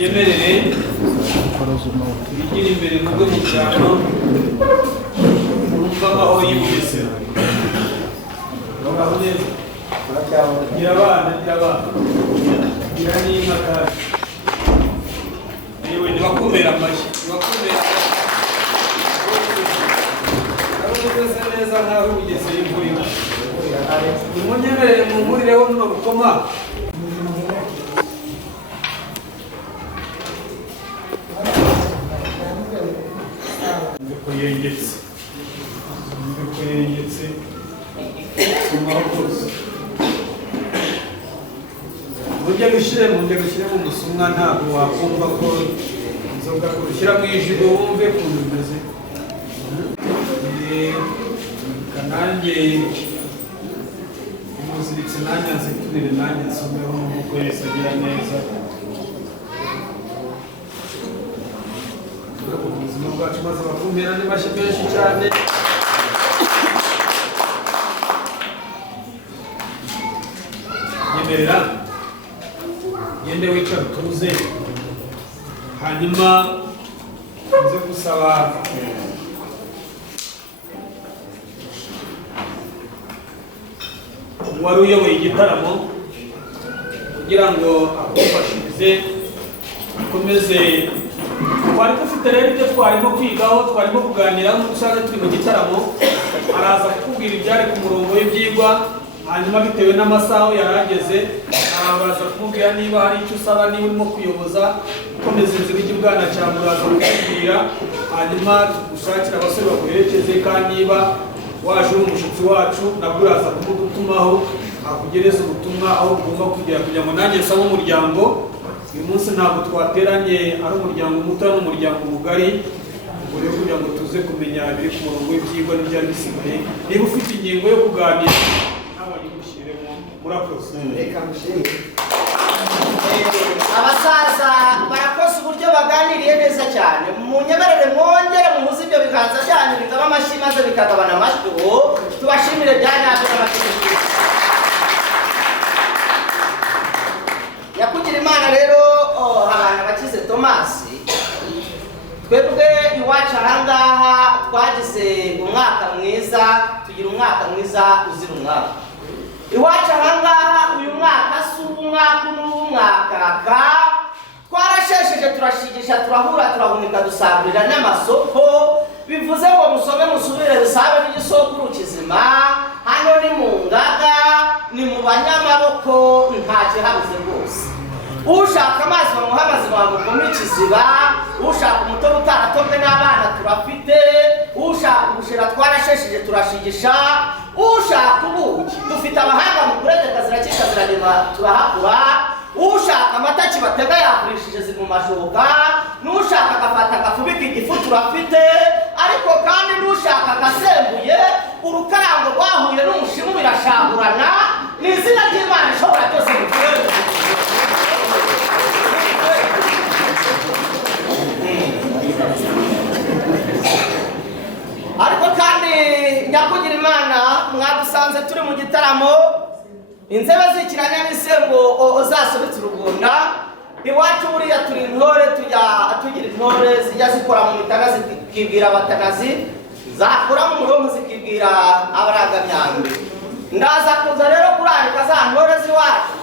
yemerere bigira imbere mu bwo mu cyaro urumva aho yibwese ngaho neza gira abana gira n'inka kandi yewe nibakumera amashyi nibakumera ugeze neza nkaho ugeze imvura nimunyemerere mumpurireho runo rukoma yengetse sumaho rwose ujya gushyire mu musumwa ntabwo wakumva ko inzoga kurushyira mu ijuru wumve ukuntu bimeze kanange umuziritse nanjye nziturire nanjye nsomeho nk'uko Yesu agira neza ubuzima bwacu maze bakumira n'amashyi menshi cyane nyemerera ngende wicara utuze hanyuma nze gusaba wari uyoboye igitaramo kugira ngo akumfashirize akomeze twari dufite rero ibyo twarimo kwigaho twarimo kuganiraho n'usanzwe turi mu gitaramo araza kukubwira ibyari ku murongo w'ibyigwa hanyuma bitewe n'amasaha yarageze araza kumubwira niba hari icyo usaba niba urimo kuyoboza ukomeza inzira y'ibwana cyane uraza kukubwira hanyuma tugushakira abasore baguherekeze kandi niba waje uri umushyitsi wacu nabwo uraza kumutumaho akugereza ubutumwa aho ugomba kugera kugira ngo nanjye nsaba umuryango uyu munsi ntabwo twateranye ari umuryango muto n'umuryango mugari ubwo rero kugira ngo tuze kumenya ibiri ku murongo w'ibyigwa n'ibyari bisigaye niba ufite ingingo yo kuganira nawe yigushyiremo murakoze reka mushimire abasaza barakoze uburyo baganiriye neza cyane munyemerere mwongere muhuze ibyo biganza byanyu bikaba amashyi maze bikagabana amajwi tubashimire byanyabyo n'amategeko yakugira imana rero abantu bakize Tomasi twebwe iwacu ahangaha twagize umwaka mwiza tugira umwaka mwiza uzira umwaka iwacu ahangaha uyu mwaka si umwaka n'umwaka twarashesheje turashigisha turahura turahunika dusagurira n'amasoko bivuze ngo musome musubire bisabe n'igisokuru kizima hano ni mu ngaga ni mu banyamaboko nta kihabuze rwose ushaka amazi bamuha amazi bamuvoma ikiziba ushaka umutobe utaratomwe n'abana turafite ushaka ubushera twarashesheje turashigisha ushaka ubuki dufite abahanga mu kurengeka zirakika zirarema turahakura ushaka amata kibatega yakurishije ziri mu mashoka n'ushaka agafata agafubika igifu turafite ariko kandi n'ushaka agasembuye urukarango rwahuye n'umushimu birashahurana ni izina ry'Imana ishobora byose mu kirere ariko kandi nyakugira imana mwadusanze turi mu gitaramo inzebe zikiranya n'isengo zasobetse urugunda iwacu buriya turi intore tugira intore zijya zikora mu mitana zikibwira abatanazi zakora mu murongo zikibwira abaragamyambi ndaza kuza rero kurarika za ntore z'iwacu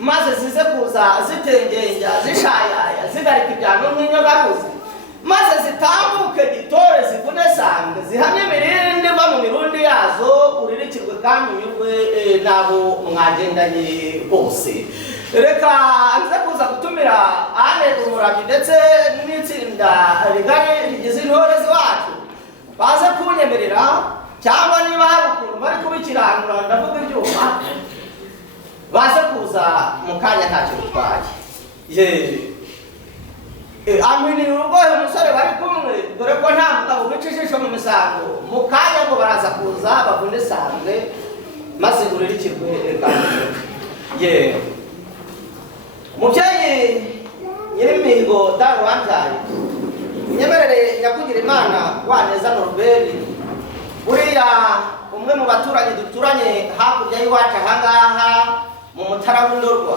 maze zize kuza zitengenya zishayaya zigarika ibyano nk'inyogaruzi maze zitambuke gitore zivune sange zihamye imirindi va mu mirundi yazo uririkirwe kandi unyurwe n'abo mwagendanye bose reka nze kuza gutumira Anne Umuramyi ndetse n'itsinda rigari rigize intore z'iwacu baze kunyemerera cyangwa niba hari ukuntu bari kubikirangura ndavuga ibyuma baze kuza mu kanya ntacyo bitwaye amini urugoye umusore bari kumwe dore ko nta mugabo wica ijisho mu misango mu kanya ngo baraza kuza bavune sange maze uririkirwe mubyeyi nyirimihigo dawe wantaye unyemerere nyakugira imana waneza Norbert buriya umwe mu baturanyi duturanye hakurya y'iwacu ahangaha mu Mutara w'Indorwa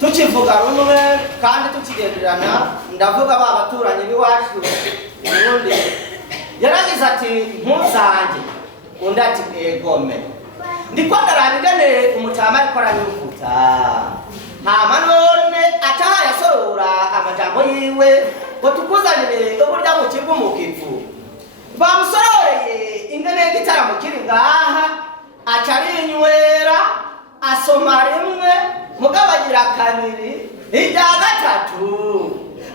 tukivuga rumwe kandi tukigenderana. Ndavuga ba baturanyi b'iwacu ubundi yaragize ati mpuzange undi ati egome ndiko ndarabigane umutama ariko aranyukuta hama none ataha yasorora amajambo yiwe ngo tukuzanire uburyo mu kivu mu kivu bamusororeye ingene y'igitaramo kiri ngaha acarinywera asoma rimwe mugabagira kabiri irya gatatu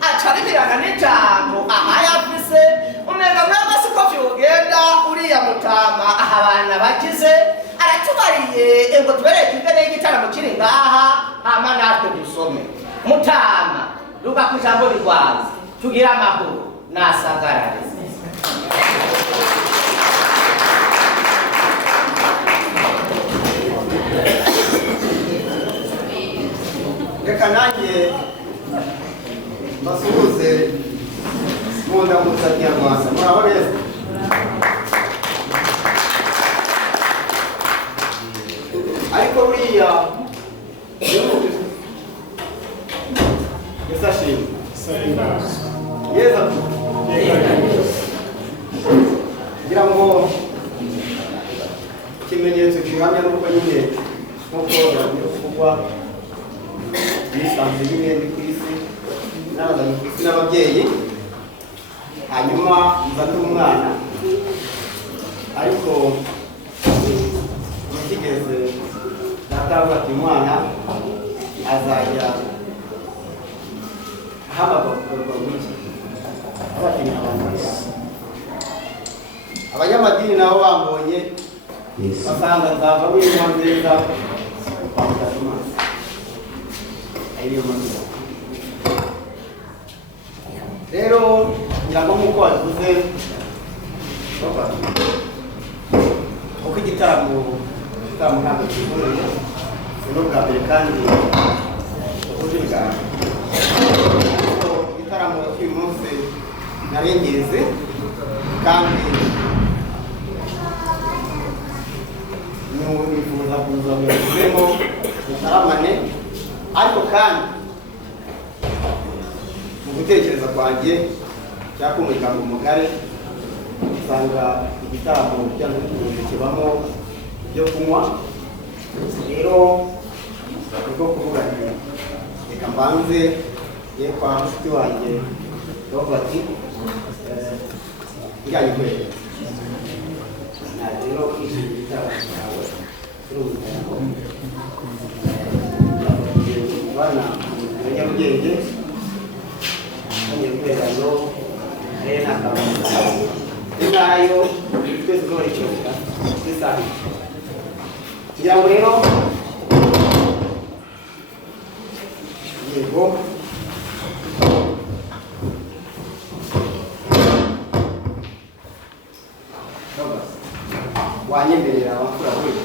acaribirana n'ijambo aha yafise umenga mwebwe siko vyogenda uriya mutama aha abana bakize aratubariye ngo tubereke ingene y'igitaramo kiri ngaha hama natwe dusome. Mutama ruga ku ijambo rigwaza tugira amahoro nasagarare. Reka nanjye basuhuze mu ndamutsa Nyarwanda. Muraho neza? Ariko buriya Yesu ashimwe. Yesu ngira ngo ikimenyetso kihamya nuko nyine nkuko bivugwa bisanzwe nyine ndi ku isi n'abazanye ku isi n'ababyeyi, hanyuma nza n'umwana ariko ntikigeze datavuga ati umwana azajya ahamagarwa w'iki abatinya abantu. Abanyamadini nabo bambonye basanga nzava w'inka nziza kwambuka amazi ariyo mazina. Rero ngira ngo nk'uko wabivuze uko igitaramo ntabwo kivuye ni ubwa mbere kandi uburyo bwawe igitaramo cy'uyu munsi narengeze kandi nifuza kuza mubivemo mutaramane, ariko kandi mu gutekereza kwanjye cyangwa umuryango mugari usanga igitaramo cyangwa ikiruhuko kibamo ibyo kunywa. Rero niko kuvuga nti reka mbanze ye kwa mushuti wanjye Robert njyanye kwere na rero iki gitaramo cyawe cy'umuryango bana Nyarugenge kwera no rena kabisa nayo twese dore cyo isahi kugira ngo rero yego wanyemerera abakura wese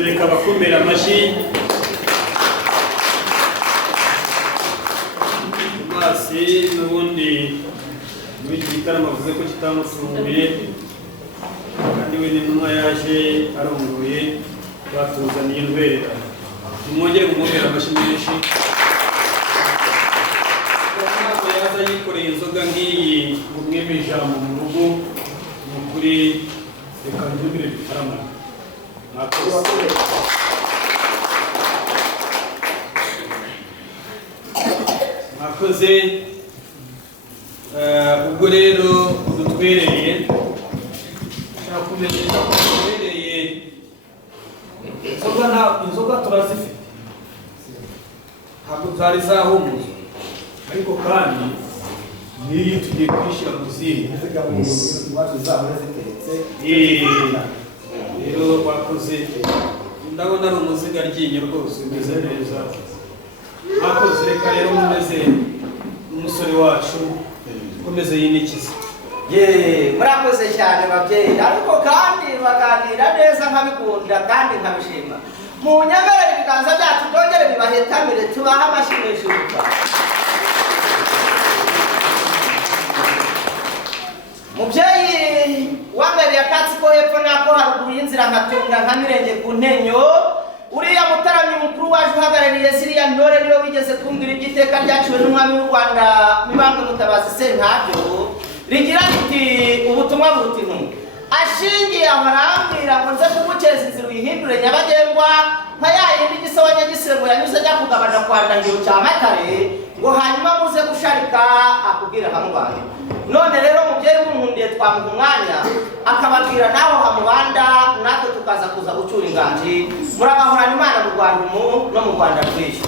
reka bakomera amashyi. Tomasi n'ubundi muri iki gitaramo avuze ko kitamutunguye kandi we n'intumwa yaje arongoye batuzaniye indwera. Nimwongere kumwomera amashyi menshi. Ntabwo yaza yikoreye inzoga nk'iyi ngo mweme ijambo mu rugo, ni ukuri reka njye bitaramana. Mwakoze ubwo rero udutwereye cyakumenyesha ko udutwereye inzoga turazifite ntabwo zari zahumuza, ariko kandi niyo tugiye kwishyira mu zindi rero wakoze ndabona ari umuziga ryinyo rwose umeze neza. Mwakoze reka rero mumeze n'umusore wacu ikomeze yinikize. Murakoze cyane babyeyi, ariko kandi baganira neza nkabikunda kandi nkabishima. Mu nyemerere ibiganza byacu byongere bibahetamire tubaha amashyi hejuru. Mubyeyi wambereye akatsi ko hepfo nako haruguru y'inzira nkatunga nka mirenge ku ntenyo, uriya mutaramyi mukuru waje uhagarariye ziriya ntore niwe wigeze kumbwira iby'iteka ryaciwe n'umwami w'u Rwanda Mibambwe Mutabazi Sentabyo rigira riti ubutumwa buruta intumwa. Ashingiye aho arambwira ngo nze kugukeza inzira uyihindure nyabagendwa nka ya yindi Gisa wa Nyagisengo yanyuze ajya kugabana kwa Ndahiro cya Matare, ngo hanyuma muze gusharika akubwira hamubaye. None rero mubyeyi w'umundiye twamuha umwanya akababwira naho hamubanda, natwe tukaza kuza gucura inganji. Muragahorana Imana mu Rwanda no mu Rwanda rw'ejo.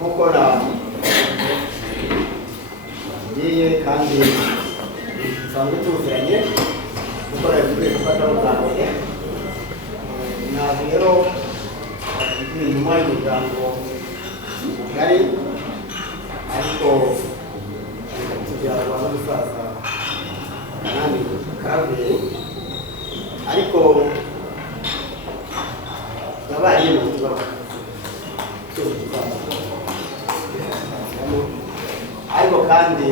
Mukora ngiye kandi usanzwe tuziranye gukora ibyo gufata ubwambere ntabwo rero inyuma y'umuryango mugari, ariko tugira abantu gusaza kandi kabiri, ariko nabaye mu kibazo ariko kandi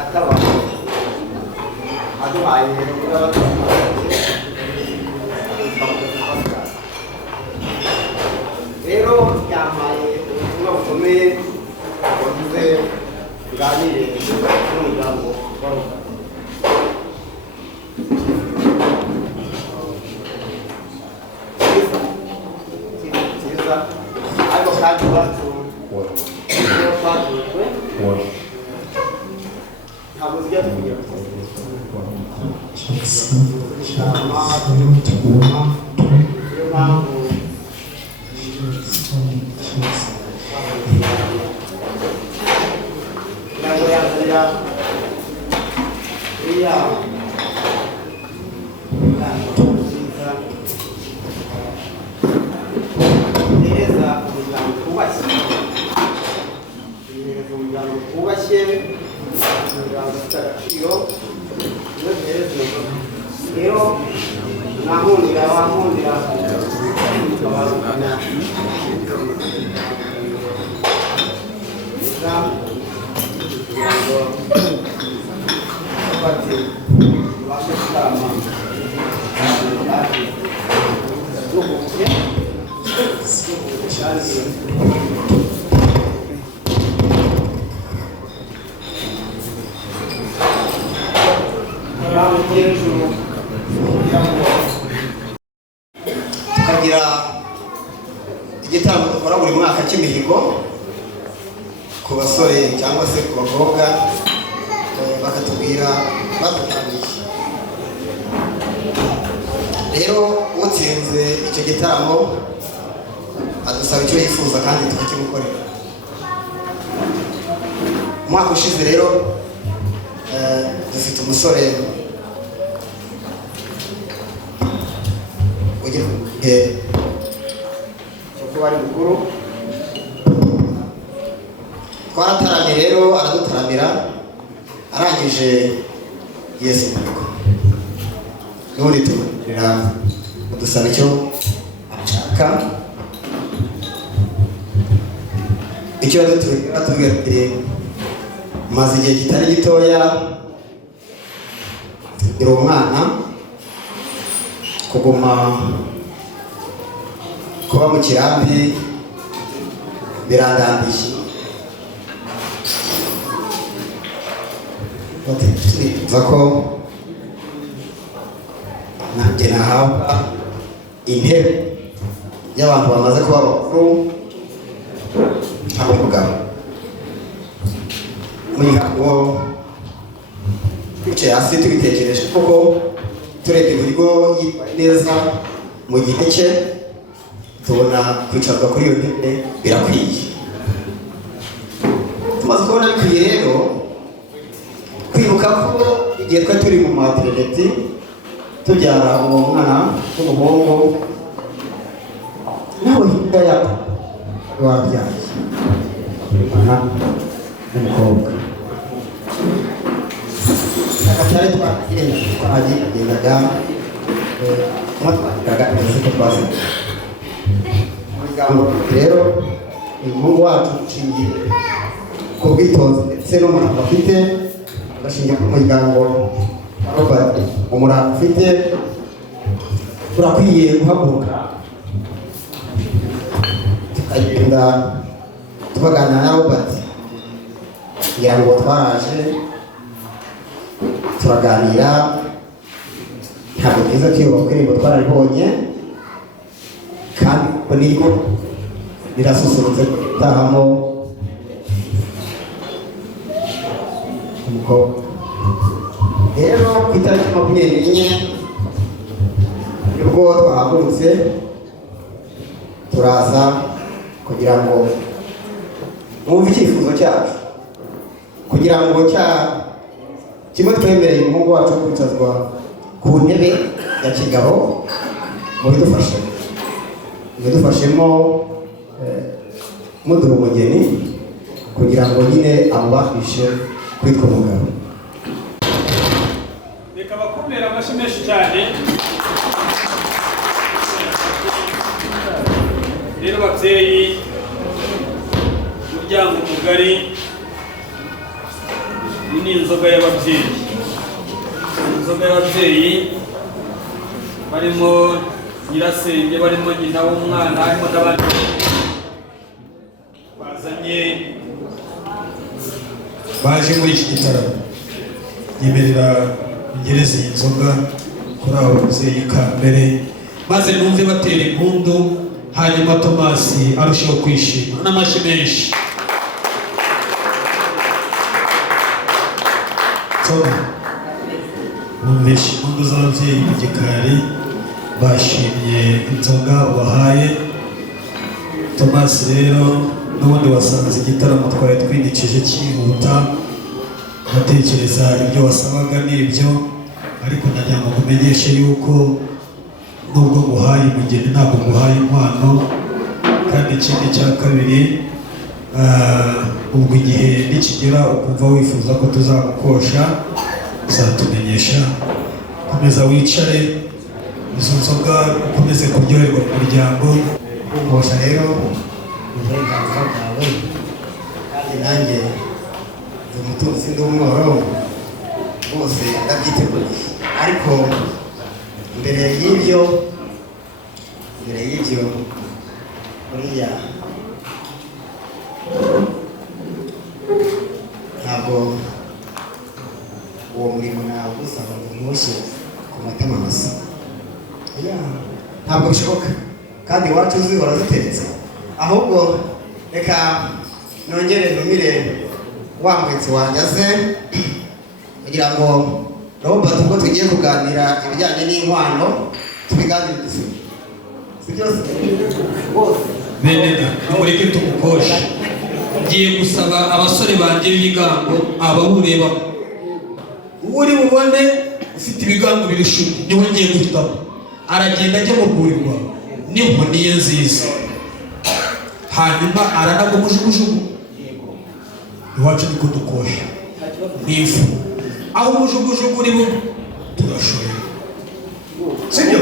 ataba aduhaye rero yampaye ubutumwa bukomeye wavuze nganire n'umuryango waruka cyiza, ariko kandi bacu ntabwo zijya tukugira niyo mpamvu ntabwo yazira uriya nziza neza umuryango twubashye, umuryango twubashye, umuryango ufite agaciro, niyo duhereze. Rero nankundira wankundira tukabarukana kugira ngo bafate babashe gutama kandi duhuke kandi tukagira igitaramo dukora buri mwaka cy'imihigo ku basore cyangwa se ku bakobwa, bakatubwira badutaramiye. Rero utsinze icyo gitaramo adusaba icyo yifuza kandi tukakimukorera. Umwaka ushize rero dufite umusore ugira cyo kuba ari mukuru, twarataramye rero aradutaramira, arangije Yesu Kristo n'ubundi tugira udusaba icyo ashaka. Icyo yatubwira ati maze igihe kitari gitoya tugira umwana, kuguma kuba mu kirambi birandambiye, turifuza ko nanjye nahabwa intebe y'abantu bamaze kuba bakuru ntabwo mugabo umuryango twicaye hasi tubitekereje, kuko turebye uburyo yitwaye neza mu gihe cye tubona kwicarwa kuri iyo ntebe birakwiye. Tumaze kubona bikwiye rero kwibuka ko igihe twari turi mu maternity tubyara uwo mwana w'umuhungu nawe hirya yaho wabyaye umwana w'umukobwa akacyari twagendaga twatwaraga ko twazi umuryango rero umuhungu wacu ushingiye ku bwitonzi ndetse n'umurava afite agashingiye ku muryango Robert umurava ufite turakwiye guhaguruka tukagenda tubaganira na Robert kugira ngo twaraje turaganira ntabwo byiza kwibuka indirimbo twararibonye kandi ko niko birasusurutse gutahamo umukobwa. Rero ku itariki 24 nibwo twahagurutse turaza kugira ngo mwumve icyifuzo cyacu kugira ngo kimwe twemereye umuhungu wacu kwicazwa ku ntebe ya kigabo mubidufashemo muduha umugeni kugira ngo nyine amubafishe kwitwa umugabo. Reka bakomera amashyi menshi cyane. Rero babyeyi, umuryango mugari, iyi ni inzoga y'ababyeyi. Inzoga y'ababyeyi barimo nyirasenge, barimo nyina w'umwana, harimo n'abandi baje muri iki gitaramo. Nyemerera ngereze iyi nzoga kuri abo babyeyi ka mbere, maze numve batera impundu, hanyuma Tomasi arushaho kwishima n'amashyi menshi. Numvise impundu z'ababyeyi mu gikari bashimye inzoga wahaye Tomasi. Rero n'ubundi wasanze igitaramo twari twindikije cyihuta, batekereza ibyo wasabaga n'ibyo, ariko nagira ngo kumenyeshe yuko nubwo guhaye umugeni ntabwo guhaye inkwano. Kandi ikindi cya kabiri, ubwo igihe nikigera ukumva wifuza ko tuzagukosha uzatumenyesha. Komeza wicare, izo nzoga ukomeze kuryoherwa mu muryango. Kukosha rero uburenganzira bwawe, kandi nanjye ndi umutunzi ndi umworo bose ndabyiteguye. Ariko mbere y'ibyo buriya ntabwo uwo murimo nawugusaba ngo nywushye ku matama masa, ntabwo bishoboka. Kandi iwacu zihora ziteretse. Ahubwo reka nongere ntumire wa mwetsi wanjye kugira ngo Robert ubwo tugiye kuganira ibijyanye n'inkwano tubiganire dusu. Si byose bose beneda mureke tumukoshe. Ngiye gusaba abasore banjye b'ibigango abawureba, uri bubone ufite ibigango birishuri niwe ngiye guhitamo. Aragenda ajya mu rwurirwa n'inkoni ye nziza, hanyuma aranaga umujugujugu. Iwacu niko dukosha n'ifu, aho umujugujugu uri bo turashoboye, sibyo?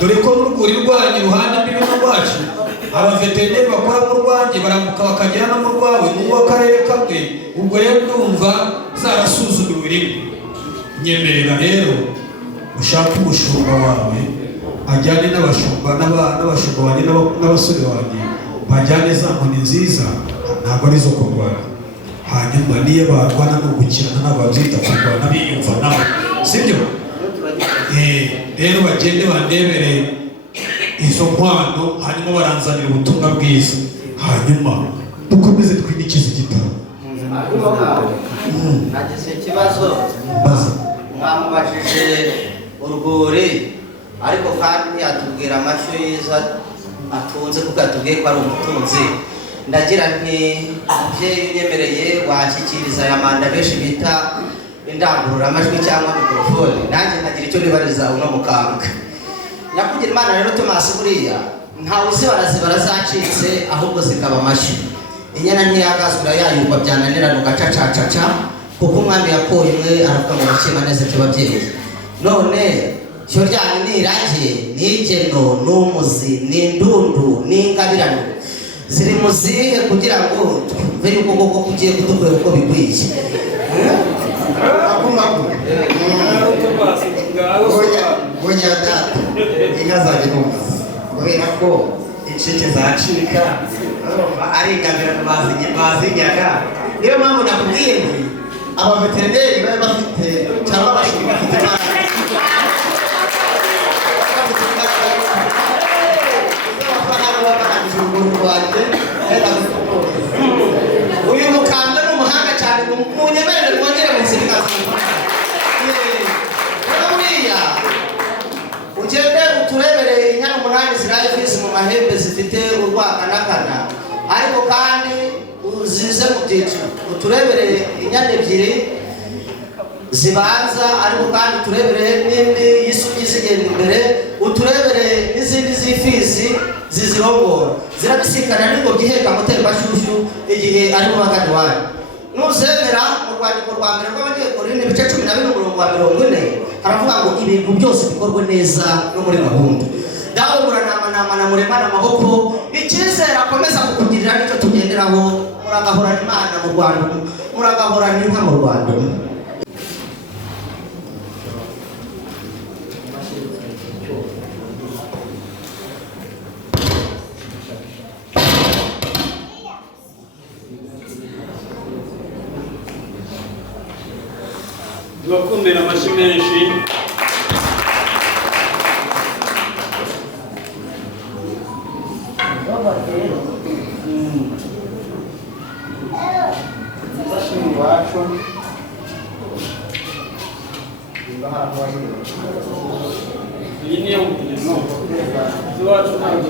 Dore ko n'urwuri rwanyu iruhande rw'ibino rwacu abaveterineri bakora mu rwanjye barambuka bakagera no mu rwawe n'uw'akarere kamwe. Ubwo rero ndumva zarasuzumiwe rimwe. Nyemerera rero ushaka umushumba wawe ajyane n'abashumba banjye n'abasore banjye, bajyane za nkoni nziza, ntabwo ari zo kurwana. Hanyuma niyo barwana no gukirana ntabwo babyita kurwana, biyumva nabo, sibyo? Rero bagende bandebere izo nkwano, hanyuma baranzanira ubutumwa bwiza, hanyuma dukomeze twinikize igitabo. Nagize ikibazo mwamubajije urwuri, ariko kandi ntiyatubwira amashyo yiza atunze kuko yatubwiye ko ari umutunzi. Ndagira nti umubyeyi unyemereye washyikiriza aya manda benshi bita indangururamajwi cyangwa mikorofone, nanjye nkagira icyo nibariza uno mukambwe. Nyakugira Imana rero Thomas, buriya ntawe uzibara zacitse ahubwo zikaba amashyi. Inyana ntiyagazura yayumva byananirana ugacacacaca, kuko umwami yakoye imwe aravuga ngo bakima neza cy'ababyeyi. None cyo ryanyu ni irage, ni igeno, ni umuzi, ni indundu, ni ingabirano, ziri muzihe kugira ngo twumve yuko koko kugiye kudukorera uko bikwiye? Bonya data inka zanjye n'umuzi, kubera ko incike zacika ari ingabirano bazinyaga. Niyo mpamvu nakubwiye nti abaveterineri babe bafite cyangwa bafite uyu mukambwe ni umuhanga cyane, munyemerere mwongere musirikazi. Buriya ugende uturebere inyana 8 ziraye kwisi mu mahembe zifite urwakanakana, ariko kandi uzize mu byiciro. Uturebere inyana 2 zibanza, ariko kandi uturebere n'indi y'isugi zigenda imbere, uturebere n'izindi z'ifizi zizirongora zirabisikana n'ingobyi iheka mutembashyushyu igihe ari mu bagani wayo. Nuzemera mu rwandiko rwa mbere rw'Abanyekorintho ibice 12:40 haravuga ngo ibintu byose bikorwe neza no muri gahunda. Dawe muranama muremana amaboko, icyizere akomeza kukugirira nicyo tugenderaho. Muragahorana Imana mu Rwanda, muragahorana inka mu Rwanda. Bakumira amashyi menshi. Iyi ni yo mugezi iwacu ntabwo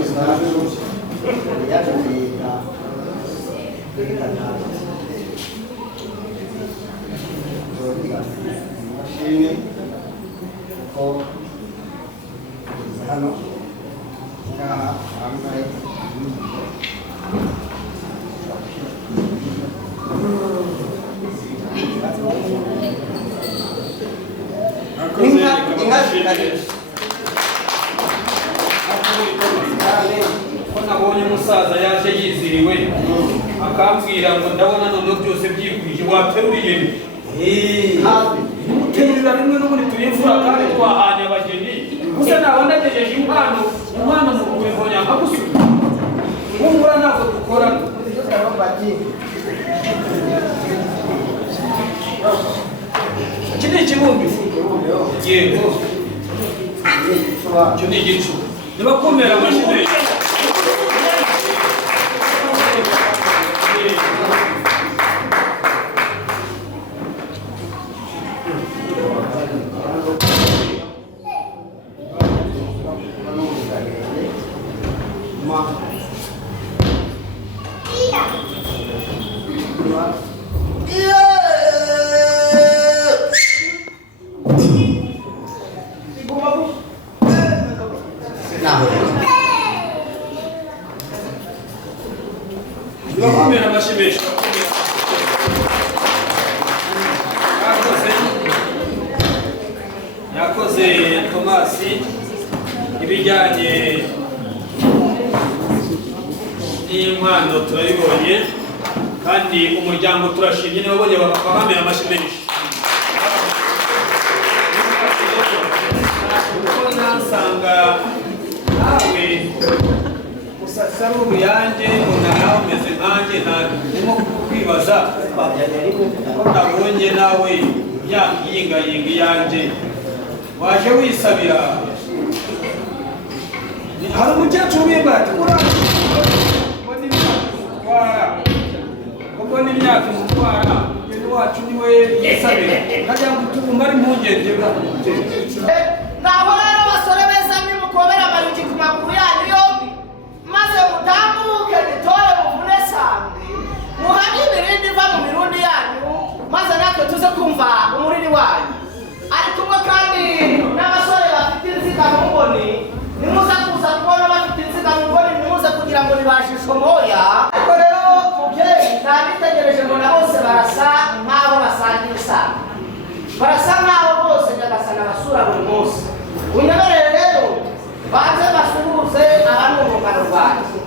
ini kok ano na amay ko nabonye umusaza yaje yiziriwe akambwira ngo ndabona none byose byikwije, wateruriye uterurira rimwe n'ubundi turifura kandi twahanye abageni. Gusa naba ndagejeje umwana mu kubivonya nkagusubiza umura ntabwo dukorana. Iki ni ikibumbi? Yego, icyo ni igicu. Nibakumira amashyi menshi. Nibakumira amashyi menshi. Yakoze Thomas ibijyanye n'impano turabibonye, kandi umuryango turashimye n'ababonye bakamira amashyi menshi. Kuko nansanga nawe usasa n'uruyange ubona nawe umeze nkanjye, ntarimo kwibaza ko nabonye nawe yiyingayinga iyanjye waje wisabira. Hari umukecuru wimba ati mbona imyaka imutwara, umugeni wacu niwe yisabira kajya ngo tugumare impungenge. Naho rero basore beza nimukobera amayugi ku maguru yanyu yombi, ngo nibashisho moya. Ariko rero mubyeyi ntabitegereje ngo na bose barasa nk'aho basangiye isano, barasa nk'aho bose nyagasana basura buri munsi. Unyemerere rero banze basuhuze abari mu rungano rwanjye.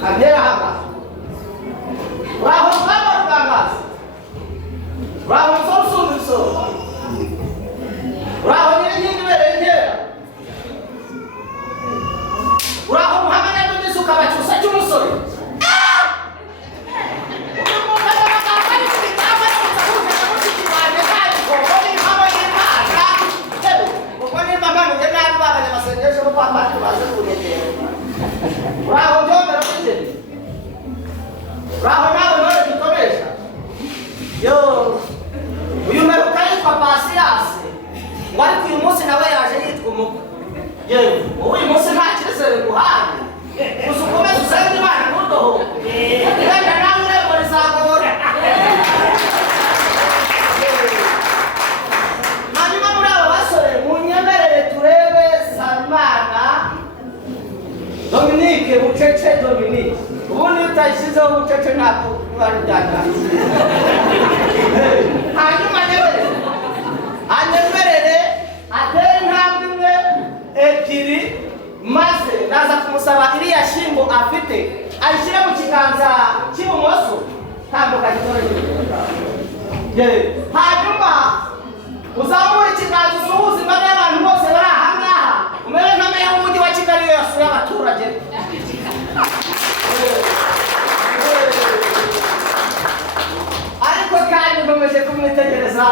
Abera hanga uraho rwaba rugangaza, uraho nsoro usumba ibisoro, uraho nyir'inkingi ibereye inkera, uraho muhamanya n'igisuka bacyusa cy'umusore. Uraho byomera kugeni, uraho nawe none dukoresha. Yo uyu meruka yitwa Pasiyasi, ngo ariko uyu munsi nawe yaje yitwa umukwe. Yewe uyu munsi nta kirizere guhana, gusa ukomeze usenge Imana ntudoho, wenda nawe urembo rizagora. Hanyuma muri abo basore munyemerere turebe Sabimana Dominique Bucece. Dominique ubundi utashyizeho Bucece ntabwo bari byatanze. Hanyuma anyemerere atere intambwe imwe ebyiri, maze ndaza kumusaba iriya shyimbo afite ayishyire mu kiganza cy'ibumoso, tambuka gitore. Hanyuma uzamure ikiganza usuhuze imbaga y'abantu bose bari aha ngaha, umere nka meya w'umujyi wa Kigali iyo yasuye abaturage. Ariko kandi nkomeje kumwitegereza,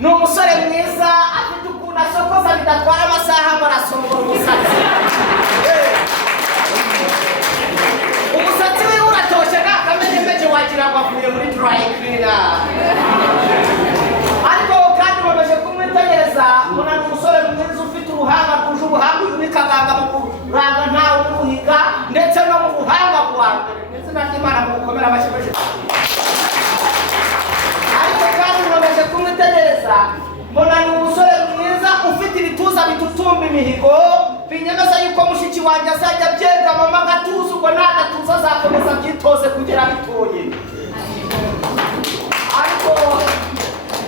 ni umusore mwiza, afite ukuntu asokoza bidatwara amasaha ngo arasongora umusatsi. Umusatsi we uratoshye n'akamenyemeje wagira ngo avuye muri dry cleaner. Ariko kandi nkomeje kumwitegereza, mbona ni umusore mwiza ufite uruhanga rwuje ubuhanga, uyu ni kaganga mu kuranga ntawe umuhiga, ndetse no mu buhanga bwa mbere. Izina ry'Imana mugukomera amashyi menshi. Ariko kandi nkomeje kumwitegereza, mbona ni umusore mwiza ufite ibituza bitutumba imihigo, binyemeza yuko mushiki wanjye azajya abyegamamo agatuza, ubwo n'agatuza azakomeza abyitoze kugera bitoye. Ariko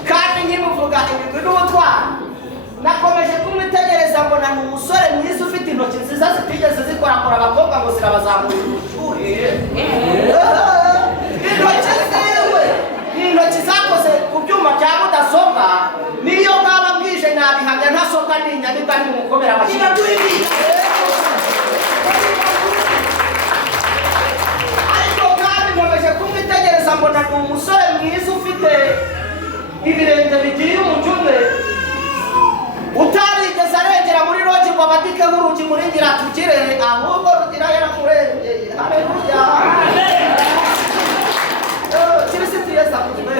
kandi nkimuvuga ibigwi n'ubutwari, nakomeje kumwitegereza, mbona ni umusore mwiza ufite intoki nziza zitigeze zikorakora abakobwa ngo zirabazamurira ubushyuhe. Intoki ziwe ni intoki zakoze ku byuma bya mudasobwa, niyo mwaba bwije nabihamya ntasobwa n'inyandiko ari mumukomera amashyi. Ariko kandi nkomeje kumwitegereza, mbona ni umusore mwiza ufite ibirenge bigiye umujumbe, utarigeze arengera muri rogi ngo abadike nk'urugi muringira tugire, ahubwo rugira yaramurengeye. Haleluya. Kirisitu Yesu akuzwe.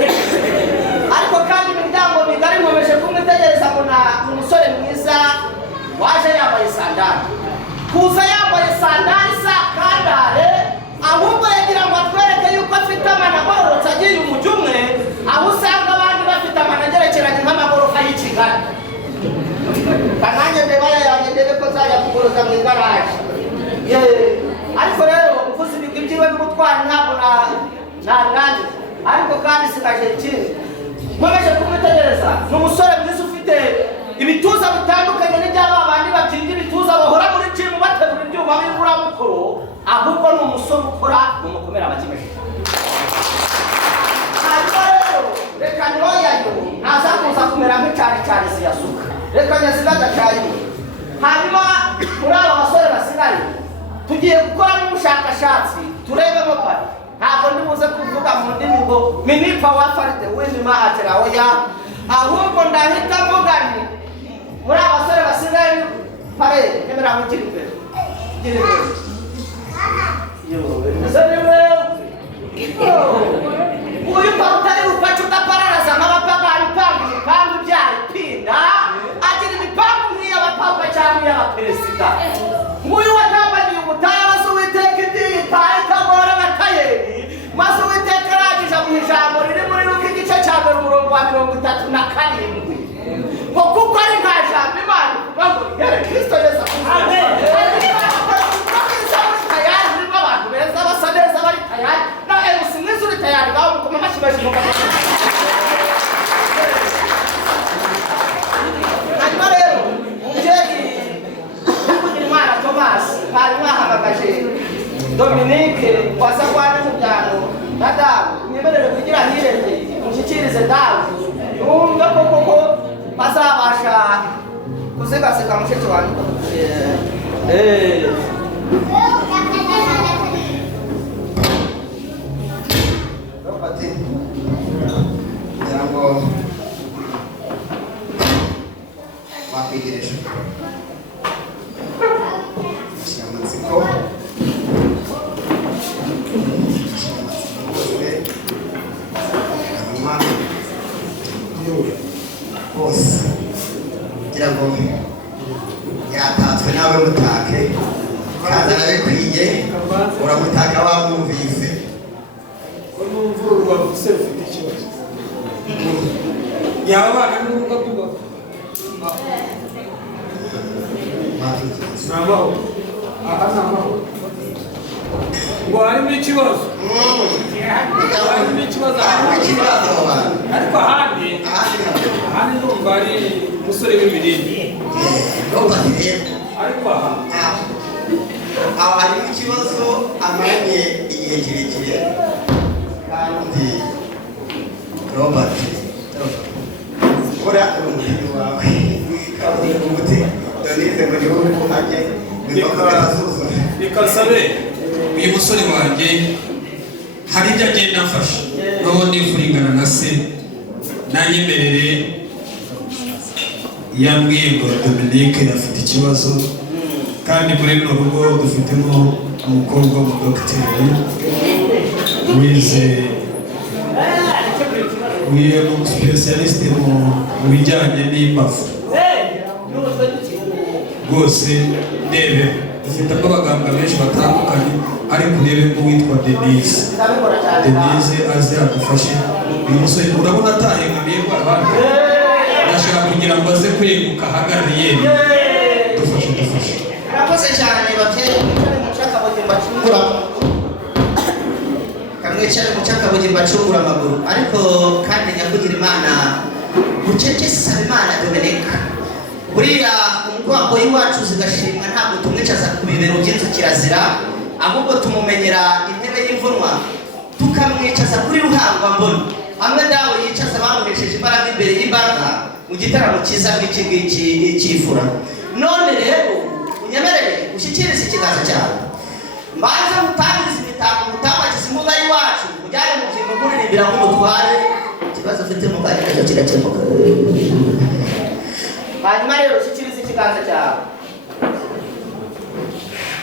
Ariko kandi imiryango migari nkomeje kumwitegereza, mbona umusore mwiza waje yambaye sandali. Kuza yambaye sandali sa kandare, ahubwo yagira ngo atwereke yuko afite amana agororotse agiye umujyi umwe, aho usanga abandi bafite amana agerekeranye nk'amagorofa y'i Kigali. Kanange ndeba yanjye ndebe ko nzajya kugoroza mu igaraje. Ariko rero uvuze ibigwi byiwe n'ubutwari ntabwo nanjye, ariko kandi sigaje ikindi. Nkomeje kumwitegereza, ni umusore mwiza ufite ibituza bitandukanye n'iby'aba bandi batinda ibituza bahora muri jimu baterura ibyuma b'inguramukoro, ahubwo ni umusore ukora mumukomera abakimeje. Hanyuma rero reka nyoyayo ntaza kuza kumera nk'icyari cyari ziyasuka, reka nyasigaza cyane. Hanyuma muri aba basore basigaye tugiye gukora n'ubushakashatsi turebemo pari. Ntabwo ndibuze kuvuga mu ndimi ngo minipa wafarite w'indima atera oya, ahubwo ndahita mvuga nti muri aba basore basigaye pare nemera mukiri imbere. Uyu utari rupacu udapararaza nk'abapagani panga ibipangu byari pinda, agira ibipangu nk'iy'abapapa cyangwa iy'abaperezida. Nguyu watambaniye ubutabazi Uwiteka ibyiyitaye ikagora abatayeri, maze Uwiteka arangije mu ijambo riri muri Luka igice cya mbere umurongo wa 37, ngo kuko ari nta jambo Imana ivuga ngo yere Kristo Yesu akuzwe. Dominique wasa kwana mujyano na dawe nyemerere kugira hirenge mushyikirize dawe numva koko bazabasha kuzigaseka mushiki wanjye Jango wakwigereje amatsiko bose kugira ngo yatatswe nawe mutake kandi arabikwiye uramutaka wamwumvise ko n'umvura rwavutse rufite ikibazo yaba abana n'ubumuga bw'imbavu ni amahoro aha ni amahoro ngo harimo ikibazo harimo ikibazo ariko ahandi ndumva ari umusore w'imirindi ariko aha harimo ikibazo amaranye igihe kirekire kandi Robert kora umutima wawe kandi umuti Denise mu gihugu kuhanye reka nsabe uyu musore wanjye hari ibyo agenda afasha noneho nivurigana na se nanyemerere yambwiye ngo Dominique afite ikibazo kandi muri runo rugo dufitemo umukobwa w'umudogiteri wize umusipesialisite mu bijyanye n'imbavu rwose ndebe dufitemo abaganga benshi batandukanye ariko urebe nk'uwitwa Denise aze agufashe uyu musore urabona atahengamiye kwa abandi ndashaka kugira ngo aze kweguka ahagarare yemye dufashe murakoze cyane babyeyi mwicare mu cyakabuye mbacungura kamwicare mu cyakabuye mbacungura amaguru ariko kandi nyakugira Imana mucece saba Imana Dominique buriya umugongo w'iwacu zigashimwa ntabwo tumwicaza ku bibero by'inzu kirazira ahubwo tumumenyera intebe y'imvunwa tukamwicaza kuri ruhangwamboni hamwe dawe yicaza bamuhesheje imbaraga imbere y'imbaga mu gitaramo cyiza nk'iki ngiki cy'ifura none rero unyemerere ushyikirize ikiganza cyawe mbanza mutangize imitako mutabagize imbuga y'iwacu mujyane mu byimbo muririmbira nk'umutware ikibazo ufite mu kanya nacyo kirakemuka hanyuma rero ushyikirize ikiganza cyawe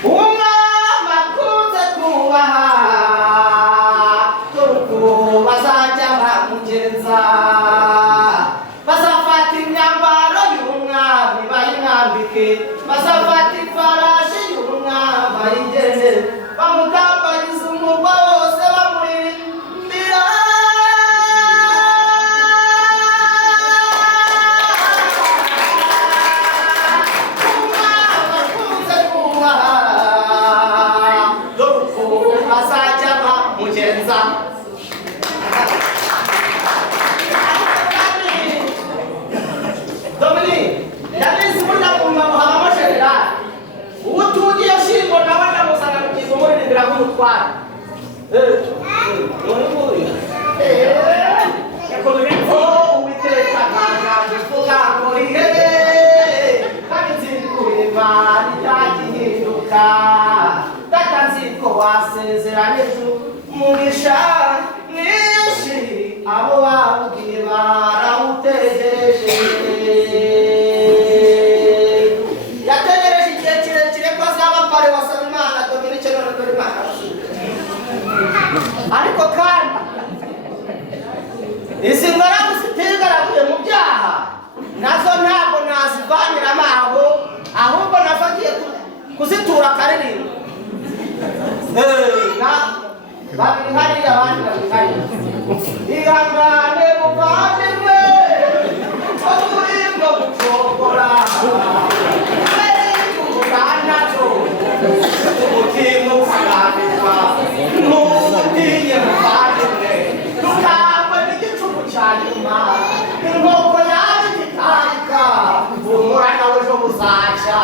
umwami akunze kubaha turuku bazajya bamugenza bazafata imyambaro y'umwami bayimwambike bazafata ifarashi y'umwami bayigendere bamutambariza umurwa wose bamuririmbira umwami akunze kubaha turuku bazajya bamugenza Dominique, ndabizi burya kumva muhabamo generali ubu tugiye shimbo nawe ndamusanga mu kigo muririmbira nk'umutware uwiteka ntajambo uvuga ngo rihere kandi nzi ko Imana itagihinduka data nzi ko wasezeranye umugisha mwinshi abo bawubwiye barawutegereje yategereje igihe kirekire ko azaba pare wasaba Imana Dominique none dore Imana ariko kandi izi ngaragu zitigaraguye mu byaha nazo ntabwo nazivaniramo aho ahubwo nafatiye kuzitura akaririmbo babiri hariya abandi babiri hariya ihangane muvandimwe uburimbo bucogora ubwanacyo umutima usiranirwa ntutinye muvandimwe tukangwe n'igicuku cya nyuma inkoko yawe igitarika humura nawe ejo buzacya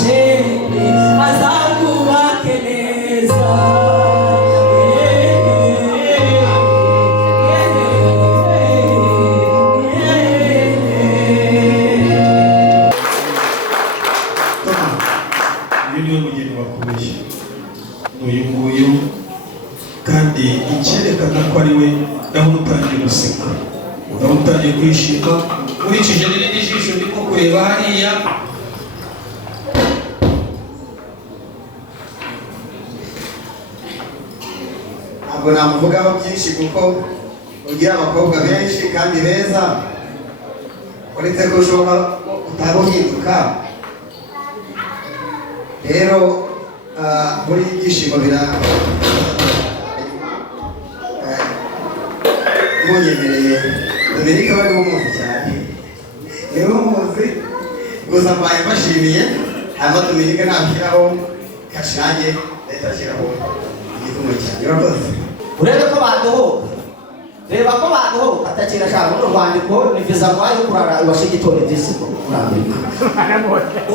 ashenge azakubake neza. Uyu niwe mugeni wakuruye, uyu nguyu, kandi icyerekana ko ari we ndabona utangiye guseka, ndabona utangiye kwishima, nkurikije n'irindi jisho ndimo kureba hariya. ntabwo namuvugaho byinshi kuko ugira abakobwa benshi kandi beza, uretse ko ushobora utaba uhinduka. Rero muri ibyishimo munyemereye Dominike wari umuzi cyane, niwe umuzi gusa mbaye mbashimiye. hanyuma Dominike nashyiraho kashirange leta ashyiraho igikumwe cyane. urakoze. urebe ko badohoka, reba ko badohoka atakira ashaka mu rwandiko ni viza rwayo kurara iwashingitoni disi muri Amerika.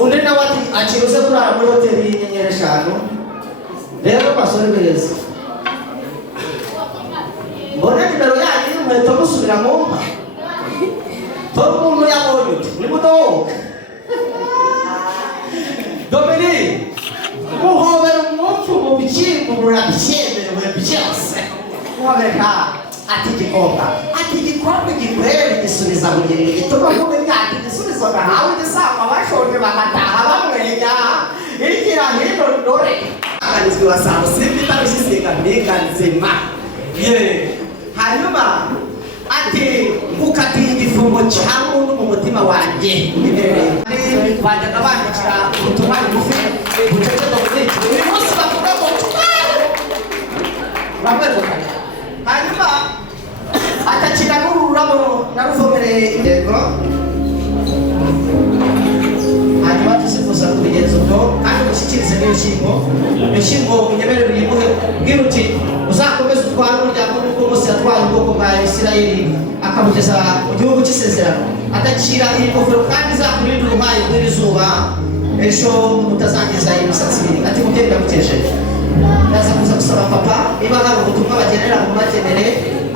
undi nawe ati akiruze kurara muri hoteli y'inyenyeri 5. rero basore beza, mbona nimero yanyu y'umuheto musubira mu mpa tora umuntu yabonye uti ni mudohoka. Dominike muhobera umwumfu mu bikingo murabyemerewe byose. muhobera ati igikomba, ati igikombe gikwere gisubiza bugeni gituma mubi myaka igisubizo gahawe igisanga abashonje bagataha bamwenya igira hino dore akanizwe wasanga simba itabishyisinga mbega nzima. hanyuma ati ngukatiye igifungo cya muntu mu mutima wanjye. bajyaga bandikira ubutumwa bugufi bucece Dominike uyu munsi bavuga ngo bamwegukanye. hanyuma atakira n'ururabo naruvomereye intego. hanyuma tuzifuza kubigenza ubwo kandi gushyikirize n'ibishyimbo. ibishyimbo unyemerere uyimuhe bwira uti uzakomeze utware umuryango nk'uko Mose yatwaye ubwoko bwa Isirayeli akabugeza mu gihugu cy'isezerano. atakira iyi ngofero kandi izakurinde uruhayi rw'izuba ejo utazangiza imisatsi ibiri. ati mubyeyi ndamukesheje. ndaza kuza gusaba papa niba hari ubutumwa bagenera mubagenere,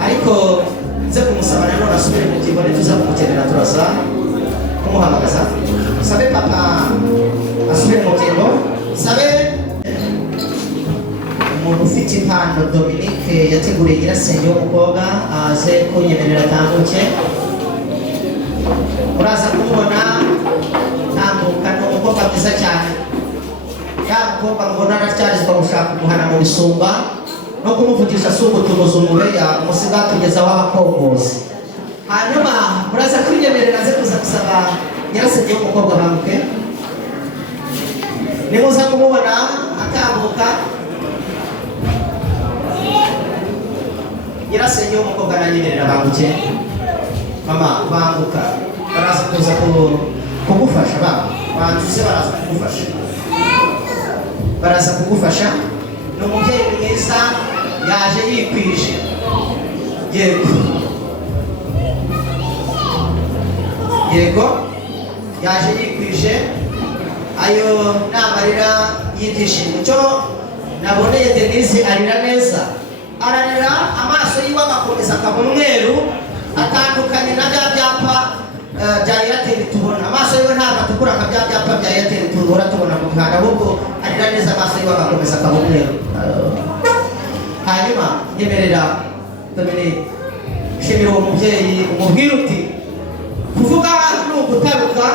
ariko nze kumusaba nanone asubire mu kigo nituza kumukenera turasa kumuhamagaza. sabe papa asubire mu kigo, sabe umuntu ufite impano Dominike yateguriye nyirasenge w'umukobwa aze kunyemerera atambuke. uraza kumubona tambuka, ni umukobwa mwiza cyane. ya mukobwa mubona aracyarizwa gushaka umuhana mu bisumba no kumuvugisha si ugutubuza umubeya umusiga tugeza aho abakongozi. hanyuma muraza kwinyemerera aze kuza gusaba nyirasenge w'umukobwa banguke. nimuza kumubona atambuka, nyirasenge w'umukobwa aranyemerera banguke. mama banguka, baraza kuza kugufasha. bantuze baraza kugufasha, baraza kugufasha. ni umubyeyi mwiza yaje yikwije. yego yego yaje yikwije. ayo ni amarira y'ibyishimo. icyo naboneye Denise arira neza, ararira amaso yiwe agakomeza akaba umweru atandukanye na bya byapa bya Airtel tubona. amaso yiwe ntabwo atukura nka bya byapa bya Airtel tubona mu mihanda, ahubwo arira neza amaso yiwe agakomeza akaba umweru. hanyuma nyemerera Dominike shimira uwo mubyeyi umubwira uti kuvuga ni ugutaruka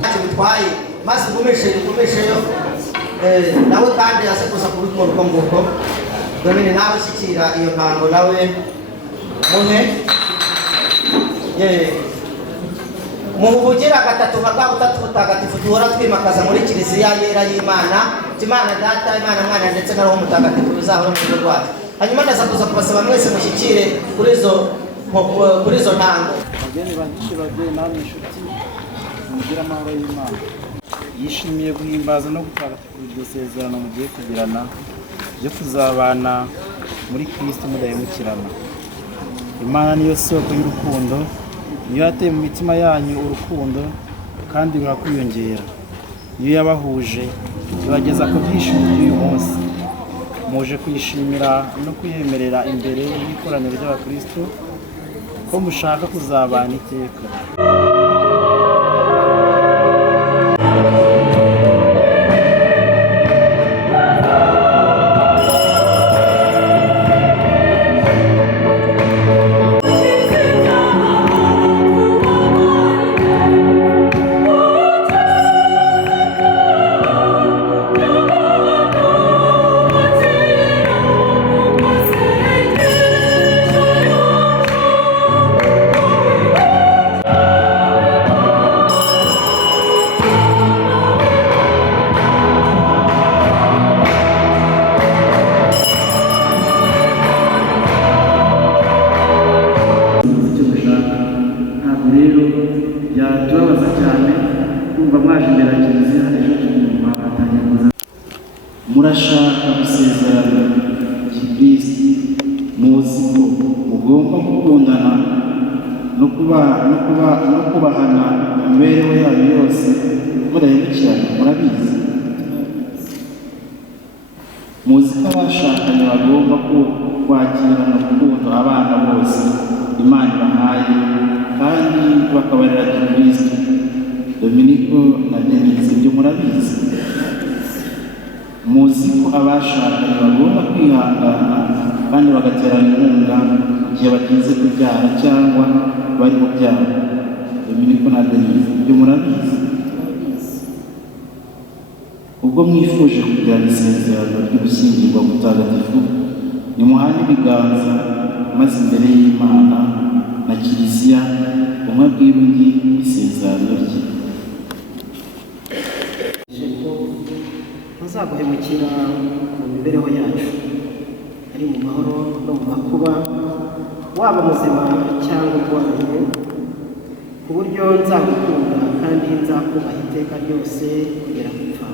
ntacyo bitwaye, maze ugumesheyo nawe kandi aze kuza kubikora uko nguko. Dominike nawe shyikira iyo ntango nawe muhe mubugira gatatu nka bwa butatu butagatifu duhora twimakaza muri kiliziya yera y'Imana. Imana Data, Imana Mwana ndetse na Roho Mutagatifu bizahora mu rugo rwacu. hanyuma ndaza kuza kubasaba mwese mushyikire kuri izo ntango. bageni bandikire babyeyi namwe inshuti mugira amahoro y'Imana. yishimiye guhimbaza no gutagatifu iryo sezerano mugiye kugirana ryo kuzabana muri Kristo mudahemukirana. Imana niyo soko y'urukundo, niyo yateye mu mitima yanyu urukundo kandi rurakwiyongera. niyo yabahuje ibageza ku byishimo by'uyu munsi. Muje kuyishimira no kuyemerera imbere y'ikoraniro ry'abakristo ko mushaka kuzabana iteka. byatubabaza cyane kumva mwaje imbere ya kiliziya ejo nyuma batangiye kuza murashaka gusezerana gikristo, muzi ko mugomba gukundana no kubahana mu mibereho yanyu yose mudahemukirana. Murabizi, muzi ko abashakanye bagomba kwakirana urukundo abana bose Imana ibahaye kandi bakabarera Gikristo. Dominiko na Denise, ibyo murabizi. Muzi ko abashakanye bagomba kwihangana kandi bagaterana inkunga igihe batinze kubyara cyangwa bari mu byaro. Dominiko na Denise, ibyo murabizi. Ubwo mwifuje kugirana isezerano ry'ugushyingirwa mutagatifu, nimuhane ibiganza maze imbere y'Imana na Kiliziya umwe abwira undi isezerano rye. ntazaguhemukira mu mibereho yacu, ari mu mahoro no mu makuba, waba muzima cyangwa urwaye, ku buryo nzagukunda kandi nzakubaha iteka ryose kugera gupfa.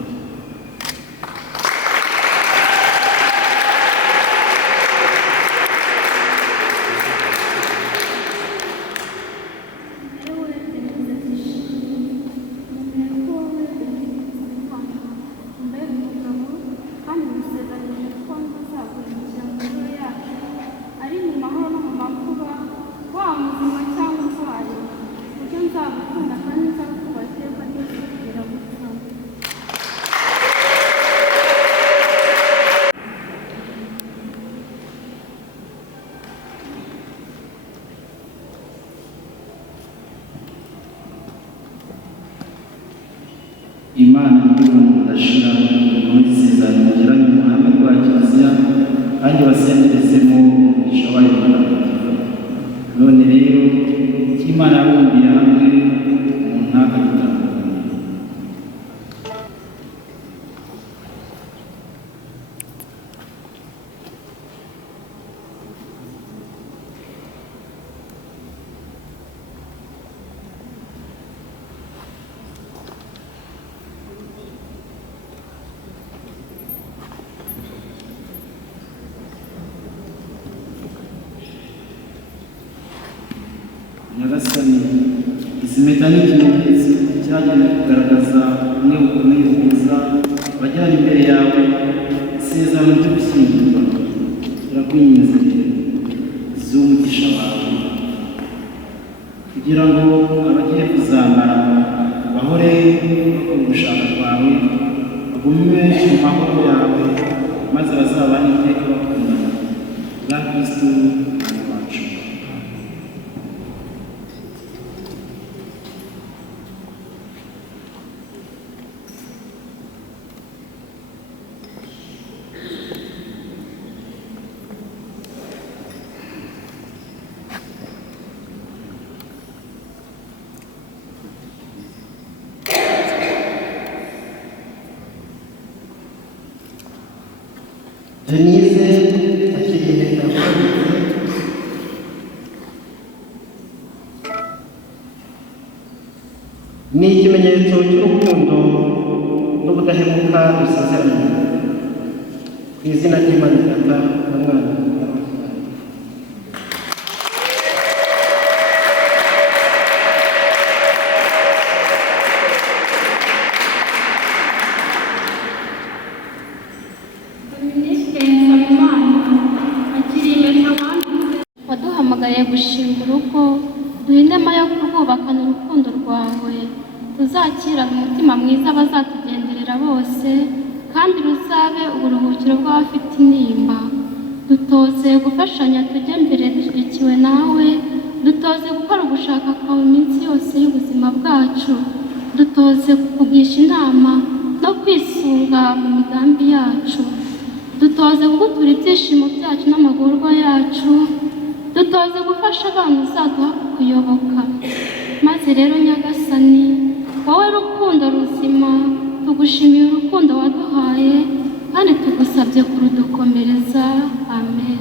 Imana y'umuntu udashira muri isezerano mugiranye mu ruhame rwa Kiliziya kandi basenderezemo umugisha wayo mutagatifu. None rero icyo Imana yabumbiye hamwe umuntu ntagitandukanye. Nyagasani, izi mpeta ni ikimenyetso cyagenewe kugaragaza umwe bukomeye buhuza abajyana imbere yawe isezerano ryo gushyingirwa. Turakwinginze z'umugisha wawe kugira ngo abagiye kuzamara bahore bakora ugushaka kwawe, bagume mu mahoro yawe, maze bazabane iteka bakundana bwa Kristo wacu. Denise akiriye ni ikimenyetso cy'urukundo n'ubudahemuka dusezeranye ku izina ry'Imana Data na Mwana. urugo duhe inema yo kurwubakana urukundo rwawe, tuzakirana umutima mwiza abazatugenderera bose, kandi ruzabe uburuhukiro bw'abafite intimba. Dutoze gufashanya tujye mbere dushyigikiwe nawe, dutoze gukora ugushaka kwawe iminsi yose y'ubuzima bwacu, dutoze kukugisha inama no kwisunga mu migambi yacu, dutoze kugutura ibyishimo byacu n'amagorwa yacu, dutoze gufasha abana uzaduha kukuyoboka. Maze rero Nyagasani, wowe rukundo ruzima, tugushimiye urukundo waduhaye kandi tugusabye kurudukomereza. Amen.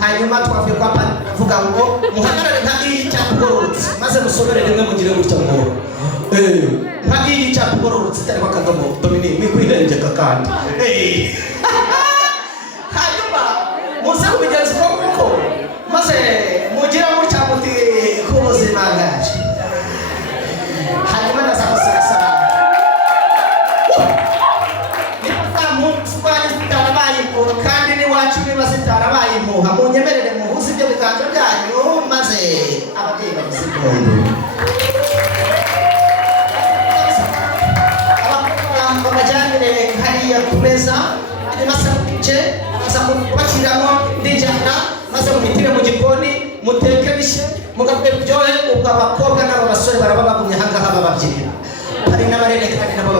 hanyuma twavuye kwa avuga ngo muhagarare nka iyi cyakugororotse maze musomere rimwe mugire gutya ngo nka iyi cyapa igororotse itarimo akadomo Dominique mwikwirengeka kandi hanyuma muze kubigenza uko nguko maze mugire gutya muti ku buzima bwacu hanyuma ndaza gusasara kandi n'iwacu niba zitarabaye impuha munyemerere muhuze ibyo biganza byanyu maze ababyeyi bavuze impundu babajyanire hariya ku meza masaje aza kubakiramo n'injyana maze mumitire mu gikoni muteke bishye mugabwe byohe ubwo abakobwa n'aba basore baraba bagumye ahangaha bababyinira hari n'abarerekani nabo